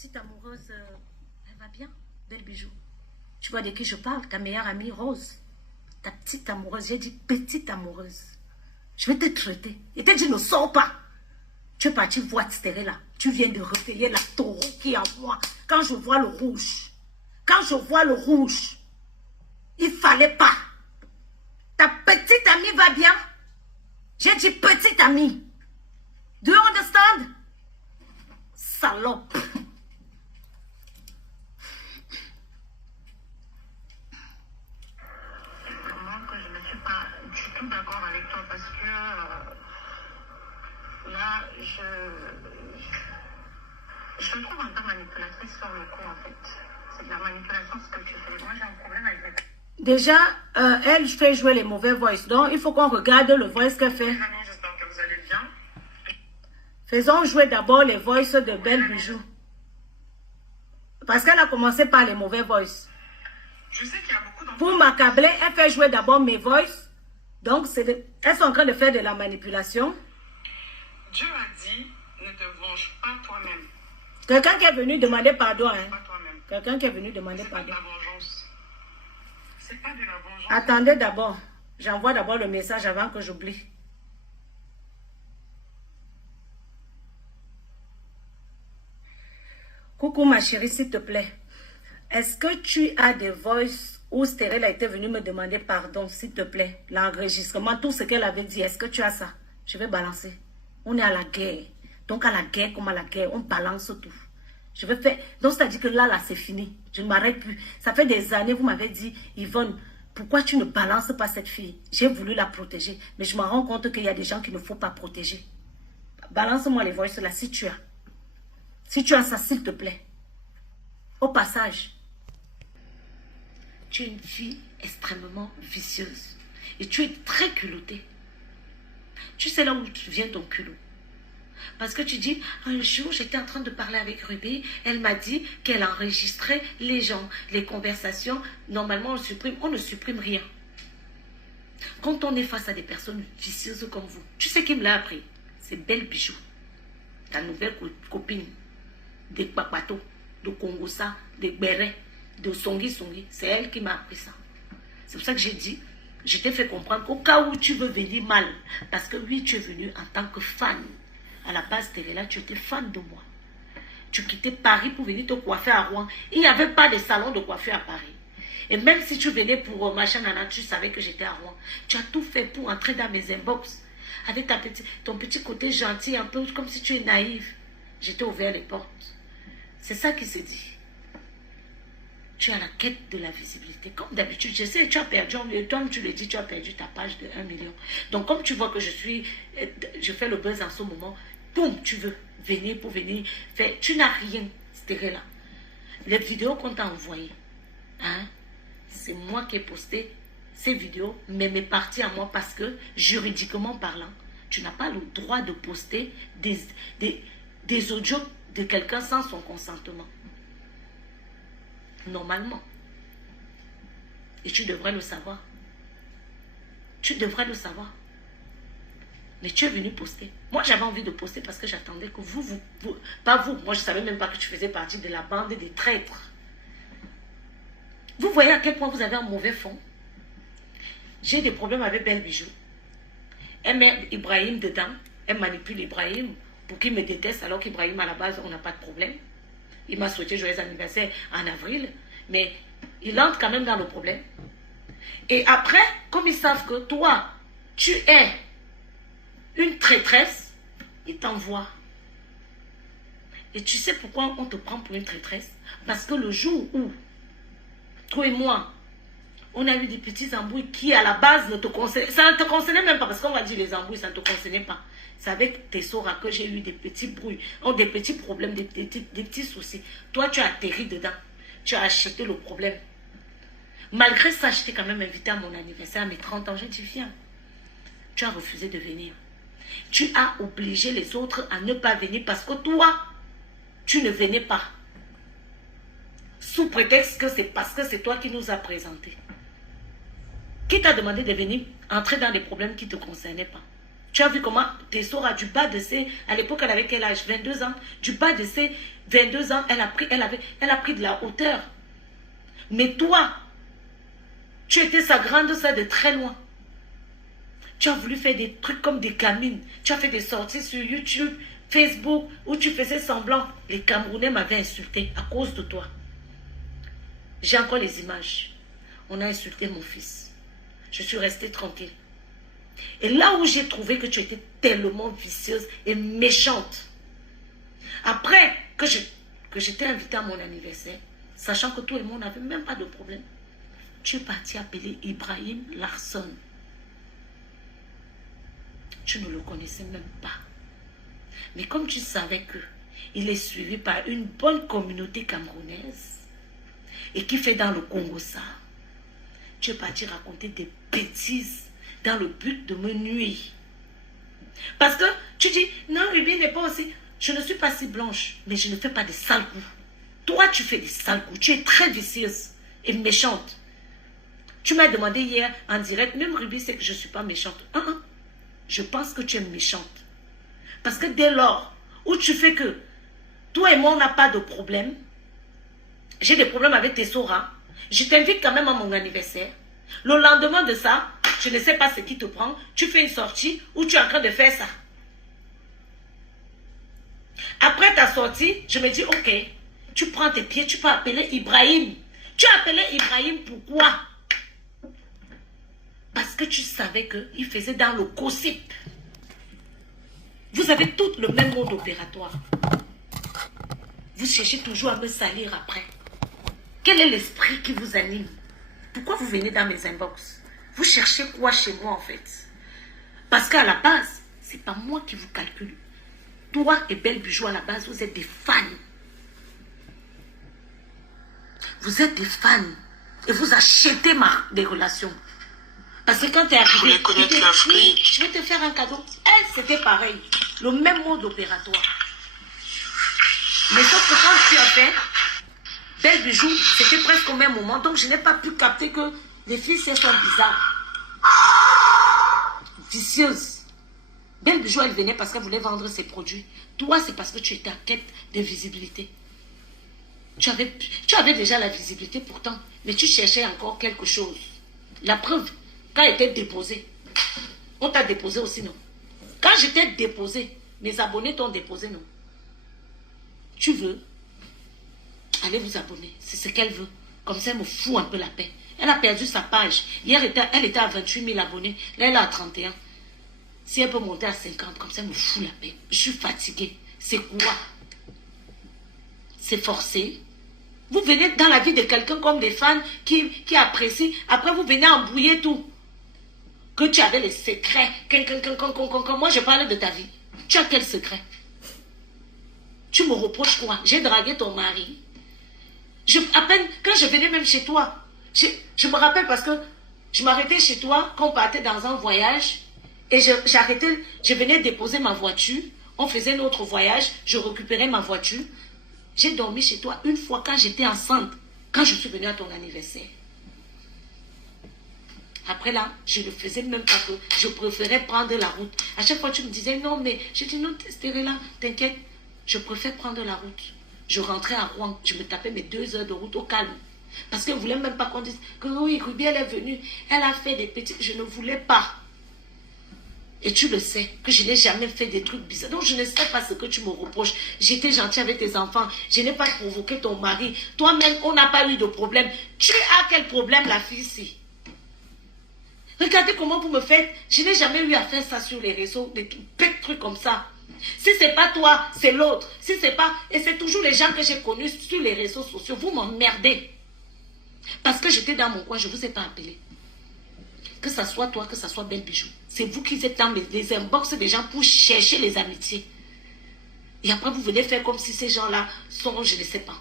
petite amoureuse, elle va bien, belle bijou. Tu vois de qui je parle? Ta meilleure amie Rose. Ta petite amoureuse, j'ai dit petite amoureuse. Je vais te traiter. Et te dit ne sors pas. Tu es parti voir Stéré là. Tu viens de réveiller la taureau qui est en moi. Quand je vois le rouge. Quand je vois le rouge. Il fallait pas. Ta petite amie va bien? J'ai dit petite amie. Do you understand? Salope. Vraiment que je ne suis pas du tout d'accord avec toi parce que là, je te trouve un peu manipulatrice sur le coup en fait. C'est de la manipulation ce que tu fais. Moi j'ai un problème avec mes... Déjà, elle fait jouer les mauvais voices. Donc, il faut qu'on regarde le voice qu'elle fait. J'espère que vous allez bien. Faisons jouer d'abord les voices de Belle Bijou. Parce qu'elle a commencé par les mauvais voices. Je sais qu'il y a beaucoup d'enfants. Pour m'accabler, elle fait jouer d'abord mes voices. Donc, elles sont en train de faire de la manipulation. Dieu a dit, ne te venge pas toi-même. Quelqu'un qui est venu demander pardon. Hein. Pas toi-même. Quelqu'un qui est venu demander C'est pas de pardon. la vengeance. C'est pas de la vengeance. Attendez d'abord. J'envoie d'abord le message avant que j'oublie. Coucou ma chérie, s'il te plaît. Est-ce que tu as des voices où Stérel a été venu me demander pardon, s'il te plaît? L'enregistrement, tout ce qu'elle avait dit, est-ce que tu as ça? Je vais balancer. On est à la guerre. Donc à la guerre comme à la guerre, on balance tout. Je vais faire... Donc c'est-à-dire que là, c'est fini. Je ne m'arrête plus. Ça fait des années, vous m'avez dit, Yvonne, pourquoi tu ne balances pas cette fille? J'ai voulu la protéger. Mais je me rends compte qu'il y a des gens qu'il ne faut pas protéger. Balance-moi les voices là, si tu as. Si tu as ça, s'il te plaît. Au passage, tu es une fille extrêmement vicieuse. Et tu es très culottée. Tu sais là où tu viens ton culot. Parce que tu dis, un jour, j'étais en train de parler avec Ruby. Elle m'a dit qu'elle enregistrait les gens, les conversations. Normalement, on ne supprime rien. Quand on est face à des personnes vicieuses comme vous, tu sais qui me l'a appris? C'est Belle Bijou. Ta nouvelle copine. Des Papato, de Kongosa, de Beret, de Songi Songi. C'est elle qui m'a appris ça. C'est pour ça que j'ai dit, je t'ai fait comprendre qu'au cas où tu veux venir mal, parce que oui, tu es venu en tant que fan. À la base, là, tu étais fan de moi. Tu quittais Paris pour venir te coiffer à Rouen. Il n'y avait pas de salon de coiffure à Paris. Et même si tu venais pour machin, nana, tu savais que j'étais à Rouen. Tu as tout fait pour entrer dans mes inbox. Avec ton petit côté gentil, un peu comme si tu es naïve. J'étais ouvert les portes. C'est ça qui se dit. Tu es à la quête de la visibilité. Comme d'habitude, je sais, tu as perdu, toi tu le dis, tu as perdu ta page de 1 million. Donc comme tu vois que je fais le buzz en ce moment, boum, tu veux venir pour venir faire. Tu n'as rien, c'était là. Les vidéos qu'on t'a envoyées, hein, c'est moi qui ai posté ces vidéos, mais mes parties à moi, parce que juridiquement parlant, tu n'as pas le droit de poster des audios de quelqu'un sans son consentement. Normalement. Et tu devrais le savoir. Tu devrais le savoir. Mais tu es venu poster. Moi, j'avais envie de poster parce que j'attendais que vous, pas vous. Moi, je ne savais même pas que tu faisais partie de la bande des traîtres. Vous voyez à quel point vous avez un mauvais fond. J'ai des problèmes avec Belle Bijou. Elle met Ibrahim dedans. Elle manipule Ibrahim pour qu'il me déteste, alors qu'Ibrahim, à la base, on n'a pas de problème. Il m'a souhaité joyeux anniversaire en avril, mais il entre quand même dans le problème. Et après, comme ils savent que toi, tu es une traîtresse, ils t'envoient. Et tu sais pourquoi on te prend pour une traîtresse? Parce que le jour où, toi et moi, on a eu des petits embrouilles qui, à la base, ne te concernaient. Ça ne te concernait même pas, parce qu'on va dire les embrouilles, ça ne te concernait pas. C'est avec tes soras que j'ai eu des petits bruits, des petits problèmes, des petits soucis. Toi, tu as atterri dedans. Tu as acheté le problème. Malgré ça, je t'ai quand même invité à mon anniversaire, à mes 30 ans. J'ai dit, viens. Tu as refusé de venir. Tu as obligé les autres à ne pas venir parce que toi, tu ne venais pas. Sous prétexte que c'est parce que c'est toi qui nous as présentés. Qui t'a demandé de venir entrer dans des problèmes qui ne te concernaient pas? Tu as vu comment Tessora, du bas de ses... À l'époque, elle avait quel âge? 22 ans. Du bas de ses 22 ans, elle a pris de la hauteur. Mais toi, tu étais sa grande sœur de très loin. Tu as voulu faire des trucs comme des gamines. Tu as fait des sorties sur YouTube, Facebook, où tu faisais semblant. Les Camerounais m'avaient insulté à cause de toi. J'ai encore les images. On a insulté mon fils. Je suis restée tranquille. Et là où j'ai trouvé que tu étais tellement vicieuse et méchante, après que j'étais invitée à mon anniversaire, sachant que tout le monde n'avait même pas de problème, tu es parti appeler Ibrahim Larson. Tu ne le connaissais même pas. Mais comme tu savais qu'il est suivi par une bonne communauté camerounaise et qui fait dans le Congo ça, tu es parti raconter des bêtises dans le but de me nuire. Parce que tu dis, non, Ruby n'est pas aussi... Je ne suis pas si blanche, mais je ne fais pas des sales coups. Toi, tu fais des sales coups. Tu es très vicieuse et méchante. Tu m'as demandé hier en direct, même Ruby sait que je ne suis pas méchante. Je pense que tu es méchante. Parce que dès lors où tu fais que toi et moi, on n'a pas de problème, j'ai des problèmes avec tes soras, je t'invite quand même à mon anniversaire. Le lendemain de ça, je ne sais pas ce qui te prend, tu fais une sortie où tu es en train de faire ça. Après ta sortie, je me dis, ok, tu prends tes pieds, tu peux appeler Ibrahim. Tu as appelé Ibrahim pourquoi? Parce que tu savais qu'il faisait dans le gossip. Vous avez tous le même mode opératoire. Vous cherchez toujours à me salir après. Quel est l'esprit qui vous anime? Pourquoi vous venez dans mes inbox? Vous cherchez quoi chez moi en fait? Parce qu'à la base, ce n'est pas moi qui vous calcule. Toi et Belle Bijou, à la base, vous êtes des fans. Vous êtes des fans. Et vous achetez des relations. Parce que quand tu es arrivé, je vais te faire un cadeau. Elle, c'était pareil. Le même mode opératoire. Mais sauf que quand tu as fait Belle Bijou, c'était presque au même moment. Donc je n'ai pas pu capter que les filles, elles sont bizarres. Vicieuses. Belle Bijou, elle venait parce qu'elle voulait vendre ses produits. Toi, c'est parce que tu étais en quête de visibilité. Tu avais déjà la visibilité pourtant, mais tu cherchais encore quelque chose. La preuve, quand elle était déposée, on t'a déposé aussi, non? Quand j'étais déposé, mes abonnés t'ont déposé, non? Tu veux? Allez vous abonner. C'est ce qu'elle veut. Comme ça, elle me fout un peu la paix. Elle a perdu sa page. Hier, elle était à 28 000 abonnés. Là, elle est à 31. Si elle peut monter à 50, comme ça, elle me fout la paix. Je suis fatiguée. C'est quoi? C'est forcé. Vous venez dans la vie de quelqu'un comme des fans qui apprécient. Après, vous venez embrouiller tout. Que tu avais les secrets. Moi, je parle de ta vie. Tu as quel secret? Tu me reproches quoi? J'ai dragué ton mari. À peine, quand je venais même chez toi, je me rappelle parce que je m'arrêtais chez toi quand on partait dans un voyage et j'arrêtais, je venais déposer ma voiture, on faisait notre voyage, je récupérais ma voiture. J'ai dormi chez toi une fois quand j'étais enceinte, quand je suis venue à ton anniversaire. Après là, je ne faisais même pas que je préférais prendre la route. À chaque fois, tu me disais non, mais je dis non, là, t'inquiète, je préfère prendre la route. Je rentrais à Rouen, je me tapais mes 2 heures de route au calme. Parce qu'elle ne voulait même pas qu'on dise que oui, Ruby, elle est venue, elle a fait des petits. Je ne voulais pas. Et tu le sais, que je n'ai jamais fait des trucs bizarres. Donc je ne sais pas ce que tu me reproches. J'étais gentille avec tes enfants. Je n'ai pas provoqué ton mari. Toi-même, on n'a pas eu de problème. Tu as quel problème, la fille ici? Regardez comment vous me faites. Je n'ai jamais eu à faire ça sur les réseaux, des trucs comme ça. Si ce n'est pas toi, c'est l'autre. Si c'est pas... Et c'est toujours les gens que j'ai connus sur les réseaux sociaux. Vous m'emmerdez. Parce que j'étais dans mon coin, je ne vous ai pas appelé. Que ça soit toi, que ça soit Belle Bijou. C'est vous qui êtes dans les inbox des gens pour chercher les amitiés. Et après, vous venez faire comme si ces gens-là sont, je ne sais pas.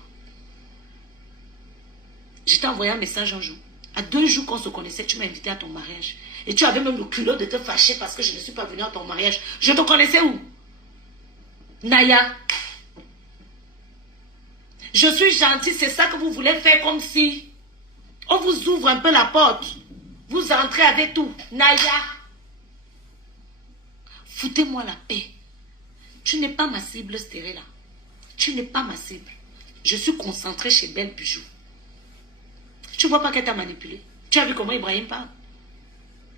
Je t'ai envoyé un message un jour. À 2 jours qu'on se connaissait, tu m'as invité à ton mariage. Et tu avais même le culot de te fâcher parce que je ne suis pas venue à ton mariage. Je te connaissais où? Naya. Je suis gentille, c'est ça que vous voulez faire comme si on vous ouvre un peu la porte. Vous entrez avec tout. Naya. Foutez-moi la paix. Tu n'es pas ma cible, Stérella. Tu n'es pas ma cible. Je suis concentrée chez Belle Bijou. Tu ne vois pas qu'elle t'a manipulé. Tu as vu comment Ibrahim parle.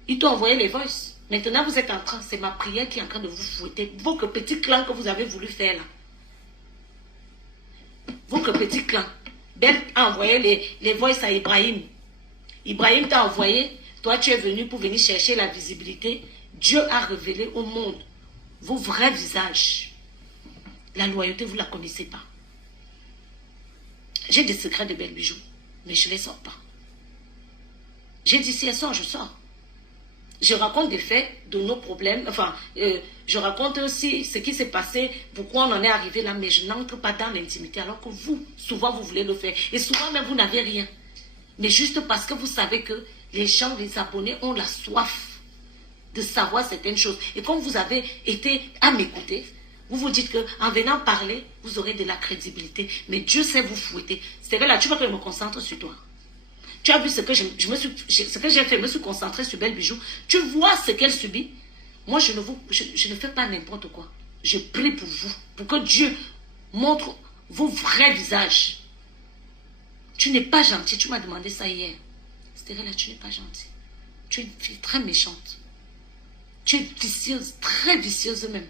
Il t'a envoyé les voices. Maintenant, vous êtes en train, c'est ma prière qui est en train de vous fouetter. Votre petit clan que vous avez voulu faire là. Votre petit clan. Belle a envoyé les voices à Ibrahim. Ibrahim t'a envoyé. Toi, tu es venu pour venir chercher la visibilité. Dieu a révélé au monde vos vrais visages. La loyauté, vous ne la connaissez pas. J'ai des secrets de Belle Bijou, mais je ne les sors pas. J'ai dit, si elle sort, je sors. Je raconte des faits de nos problèmes. Enfin, je raconte aussi ce qui s'est passé, pourquoi on en est arrivé là, mais je n'entre pas dans l'intimité, alors que vous, souvent, vous voulez le faire. Et souvent, même, vous n'avez rien. Mais juste parce que vous savez que les gens, les abonnés, ont la soif de savoir certaines choses. Et comme vous avez été à m'écouter, vous vous dites qu'en venant parler, vous aurez de la crédibilité. Mais Dieu sait vous fouetter. C'est vrai là, tu veux que je me concentre sur toi. Tu as vu ce que j'ai fait, je me suis concentrée sur Belle Bijou. Tu vois ce qu'elle subit. Moi, je ne fais pas n'importe quoi. Je prie pour vous, pour que Dieu montre vos vrais visages. Tu n'es pas gentil. Tu m'as demandé ça hier. C'était là, tu n'es pas gentil. Tu es une fille très méchante. Tu es vicieuse, très vicieuse même.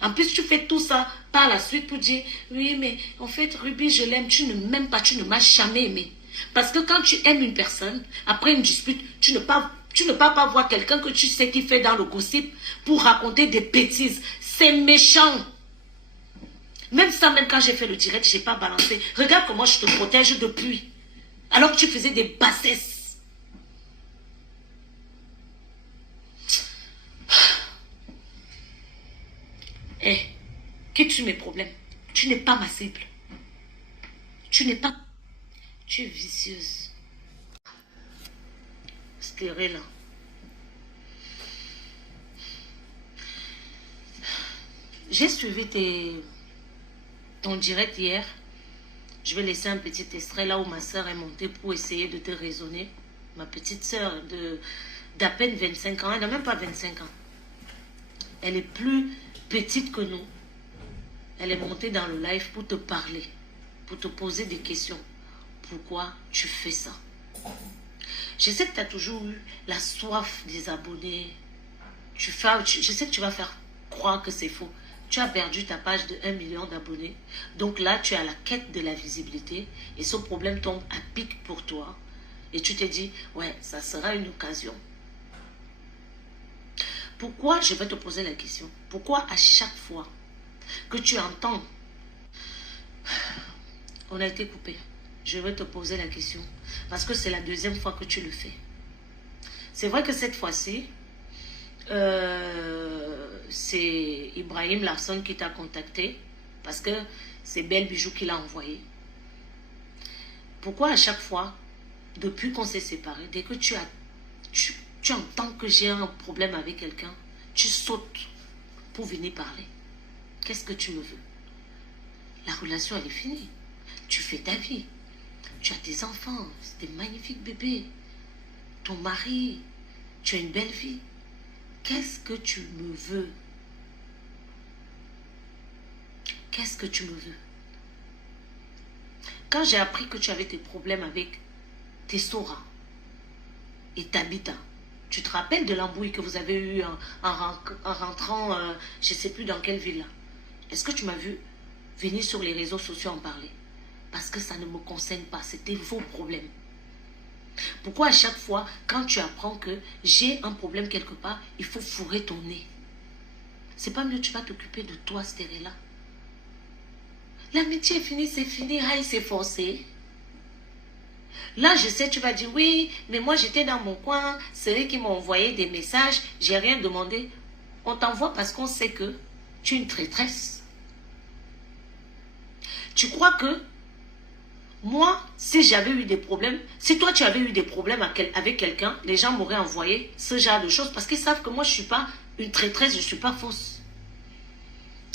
En plus, tu fais tout ça par la suite pour dire, oui, mais en fait, Ruby, je l'aime. Tu ne m'aimes pas, tu ne m'as jamais aimé. Parce que quand tu aimes une personne, après une dispute, tu ne peux pas voir quelqu'un que tu sais qui fait dans le gossip pour raconter des bêtises. C'est méchant. Même ça, même quand j'ai fait le direct, je n'ai pas balancé. Regarde comment je te protège depuis. Alors que tu faisais des bassesses. Eh, quitte mes problèmes. Tu n'es pas ma cible. Tu n'es pas... Tu es vicieuse. Stérile. J'ai suivi ton direct hier. Je vais laisser un petit extrait là où ma soeur est montée pour essayer de te raisonner. Ma petite soeur d'à peine 25 ans. Elle n'a même pas 25 ans. Elle est plus petite que nous. Elle est montée dans le live pour te parler. Pour te poser des questions. Pourquoi tu fais ça? Je sais que tu as toujours eu la soif des abonnés. Je sais que tu vas faire croire que c'est faux. Tu as perdu ta page de 1 million d'abonnés. Donc là, tu es à la quête de la visibilité. Et ce problème tombe à pic pour toi. Et tu te dis, ouais, ça sera une occasion. Pourquoi, je vais te poser la question, pourquoi à chaque fois que tu entends, on a été coupé. Je vais te poser la question. Parce que c'est la deuxième fois que tu le fais. C'est vrai que cette fois-ci, c'est Ibrahim Larson qui t'a contacté. Parce que c'est Belle Bijou qui l'a envoyé. Pourquoi à chaque fois, depuis qu'on s'est séparés, dès que tu entends que j'ai un problème avec quelqu'un, tu sautes pour venir parler. Qu'est-ce que tu me veux? La relation, elle est finie. Tu fais ta vie. Tu as tes enfants, c'est des magnifiques bébés. Ton mari, tu as une belle vie. Qu'est-ce que tu me veux? Qu'est-ce que tu me veux? Quand j'ai appris que tu avais tes problèmes avec tes Sora et Tabitha, tu te rappelles de l'embrouille que vous avez eue en rentrant, je ne sais plus dans quelle ville là. Est-ce que tu m'as vu venir sur les réseaux sociaux en parler? Parce que ça ne me concerne pas, c'était vos problèmes. Pourquoi à chaque fois, quand tu apprends que j'ai un problème quelque part, il faut fourrer ton nez? C'est pas mieux, tu vas t'occuper de toi, Stérella. L'amitié est finie, c'est fini, aïe, c'est forcé. Là, je sais, tu vas dire, oui, mais moi j'étais dans mon coin, c'est eux qui m'ont envoyé des messages, j'ai rien demandé. On t'envoie parce qu'on sait que tu es une traîtresse. Tu crois que moi, si j'avais eu des problèmes, si toi tu avais eu des problèmes avec quelqu'un, les gens m'auraient envoyé ce genre de choses parce qu'ils savent que moi je ne suis pas une traîtresse, je ne suis pas fausse.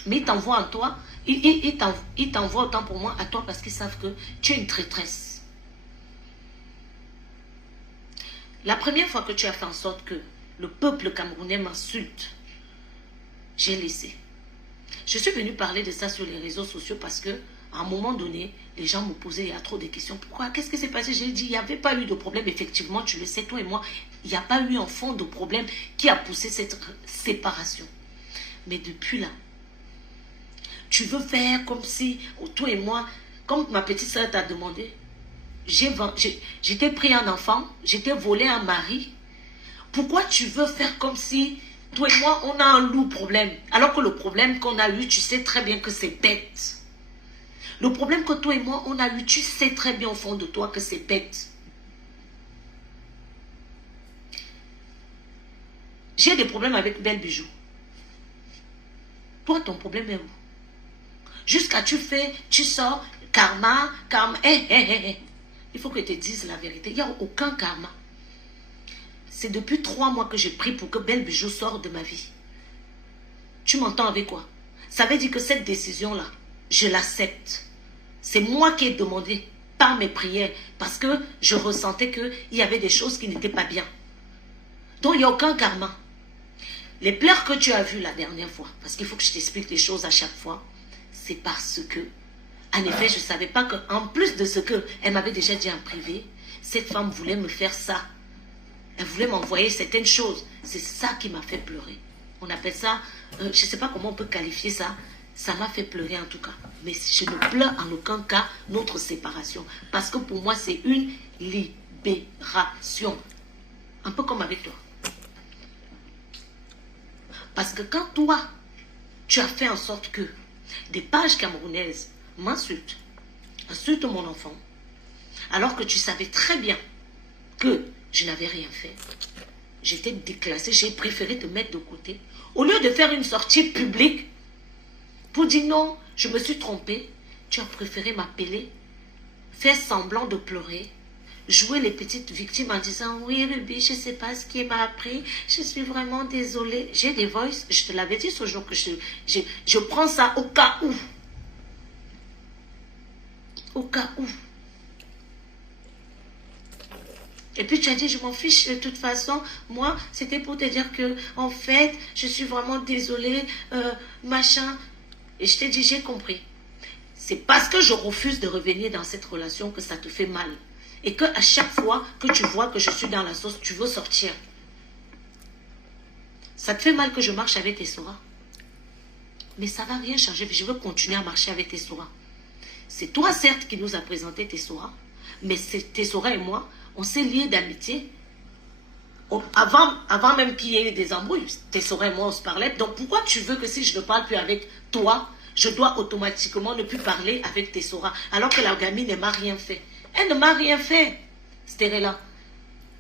Mais ils t'envoient en toi, ils t'envoient autant pour moi à toi parce qu'ils savent que tu es une traîtresse. La première fois que tu as fait en sorte que le peuple camerounais m'insulte, j'ai laissé. Je suis venue parler de ça sur les réseaux sociaux parce que, à un moment donné, les gens me posaient, il y a trop de questions. Pourquoi? Qu'est-ce qui s'est passé? J'ai dit, il n'y avait pas eu de problème. Effectivement, tu le sais, toi et moi, il n'y a pas eu un fond de problème qui a poussé cette séparation. Mais depuis là, tu veux faire comme si, toi et moi, comme ma petite soeur t'a demandé, j'étais pris un enfant, j'étais volé un mari. Pourquoi tu veux faire comme si, toi et moi, on a un lourd problème? Alors que le problème qu'on a eu, tu sais très bien que c'est bête. Le problème que toi et moi, on a eu, tu sais très bien au fond de toi que c'est bête. J'ai des problèmes avec Belle Bijou. Toi, ton problème est où? Jusqu'à tu sors, karma. Il faut que je te dise la vérité. Il n'y a aucun karma. C'est depuis 3 mois que j'ai pris pour que Belle Bijou sorte de ma vie. Tu m'entends avec quoi? Ça veut dire que cette décision-là, je l'accepte. C'est moi qui ai demandé par mes prières parce que je ressentais qu'il y avait des choses qui n'étaient pas bien. Donc, il n'y a aucun karma. Les pleurs que tu as vues la dernière fois, parce qu'il faut que je t'explique les choses à chaque fois, c'est parce que, en effet, je ne savais pas qu'en plus de ce qu'elle m'avait déjà dit en privé, cette femme voulait me faire ça. Elle voulait m'envoyer certaines choses. C'est ça qui m'a fait pleurer. On appelle ça, je ne sais pas comment on peut qualifier ça. Ça m'a fait pleurer en tout cas. Mais je ne pleure en aucun cas notre séparation. Parce que pour moi, c'est une libération. Un peu comme avec toi. Parce que quand toi, tu as fait en sorte que des pages camerounaises m'insultent, insultent mon enfant, alors que tu savais très bien que je n'avais rien fait. J'étais déclassée, j'ai préféré te mettre de côté. Au lieu de faire une sortie publique pour dire non, je me suis trompée, tu as préféré m'appeler, faire semblant de pleurer, jouer les petites victimes en disant oui Ruby, je ne sais pas ce qui m'a appris, je suis vraiment désolée. J'ai des voices, je te l'avais dit ce jour que je prends ça au cas où. Au cas où. Et puis tu as dit, je m'en fiche de toute façon. Moi, c'était pour te dire que, en fait, je suis vraiment désolée, machin. Et je t'ai dit, j'ai compris. C'est parce que je refuse de revenir dans cette relation que ça te fait mal. Et qu'à chaque fois que tu vois que je suis dans la sauce, tu veux sortir. Ça te fait mal que je marche avec tes soras. Mais ça ne va rien changer. Je veux continuer à marcher avec tes soras. C'est toi, certes, qui nous a présenté tes soras. Mais c'est tes soras et moi, on s'est liés d'amitié. Avant même qu'il y ait des embrouilles, tes soeurs et moi on se parlait. Donc pourquoi tu veux que si je ne parle plus avec toi, je dois automatiquement ne plus parler avec tes soeurs, alors que la gamine ne m'a rien fait? Elle ne m'a rien fait, Stérella.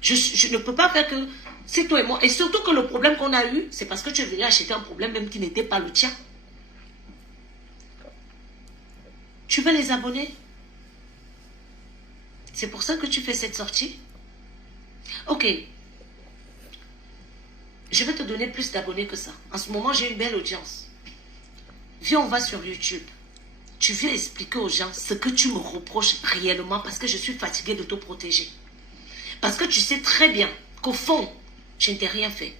Je ne peux pas faire que c'est toi et moi. Et surtout que le problème qu'on a eu, c'est parce que tu es venu acheter un problème même qui n'était pas le tien. Tu veux les abonnés? C'est pour ça que tu fais cette sortie? Ok. Je vais te donner plus d'abonnés que ça. En ce moment, j'ai une belle audience. Viens, on va sur YouTube. Tu viens expliquer aux gens ce que tu me reproches réellement parce que je suis fatiguée de te protéger. Parce que tu sais très bien qu'au fond, je ne t'ai rien fait.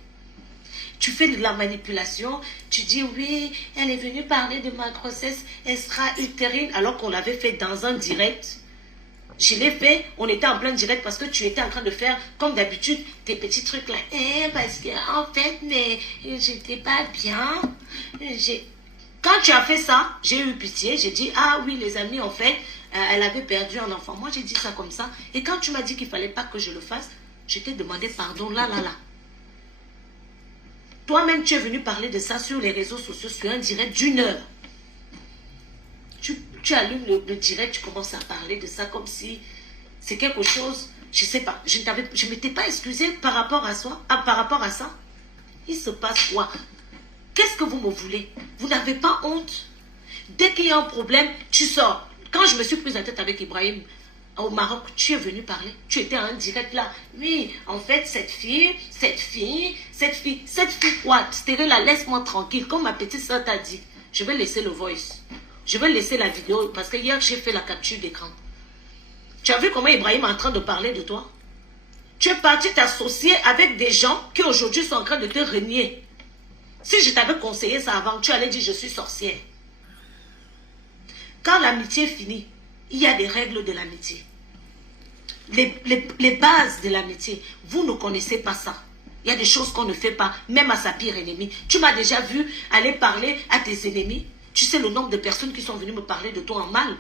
Tu fais de la manipulation, tu dis oui, elle est venue parler de ma grossesse extra-utérine alors qu'on l'avait fait dans un direct. Je l'ai fait, on était en plein direct parce que tu étais en train de faire, comme d'habitude, tes petits trucs là. Parce que, en fait, mais j'étais pas bien. Quand tu as fait ça, j'ai eu pitié. J'ai dit, ah oui, les amis, en fait, elle avait perdu un enfant. Moi, j'ai dit ça comme ça. Et quand tu m'as dit qu'il ne fallait pas que je le fasse, je t'ai demandé pardon, là. Toi-même, tu es venu parler de ça sur les réseaux sociaux, sur un direct d'1 heure. Tu allumes le direct, tu commences à parler de ça comme si c'est quelque chose, je ne sais pas, je ne m'étais pas excusée par rapport à ça. Il se passe quoi? Qu'est-ce que vous me voulez? Vous n'avez pas honte? Dès qu'il y a un problème, tu sors. Quand je me suis prise la tête avec Ibrahim au Maroc, tu es venu parler. Tu étais en direct là. Oui, en fait, cette fille, what? Stérella, laisse-moi tranquille. Comme ma petite soeur t'a dit, je vais laisser le voice. Je vais laisser la vidéo parce que hier, j'ai fait la capture d'écran. Tu as vu comment Ibrahim est en train de parler de toi? Tu es parti t'associer avec des gens qui aujourd'hui sont en train de te renier. Si je t'avais conseillé ça avant, tu allais dire je suis sorcière. Quand l'amitié finit, il y a des règles de l'amitié. Les bases de l'amitié, vous ne connaissez pas ça. Il y a des choses qu'on ne fait pas, même à sa pire ennemie. Tu m'as déjà vu aller parler à tes ennemis. Tu sais le nombre de personnes qui sont venues me parler de toi en mal.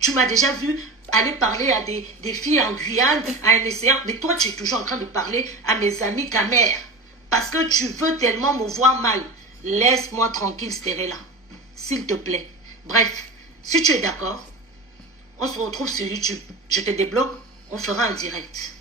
Tu m'as déjà vu aller parler à des filles en Guyane, à un essayant. Mais toi, tu es toujours en train de parler à mes amis camères. Parce que tu veux tellement me voir mal. Laisse-moi tranquille, Stérella. S'il te plaît. Bref, si tu es d'accord, on se retrouve sur YouTube. Je te débloque, on fera un direct.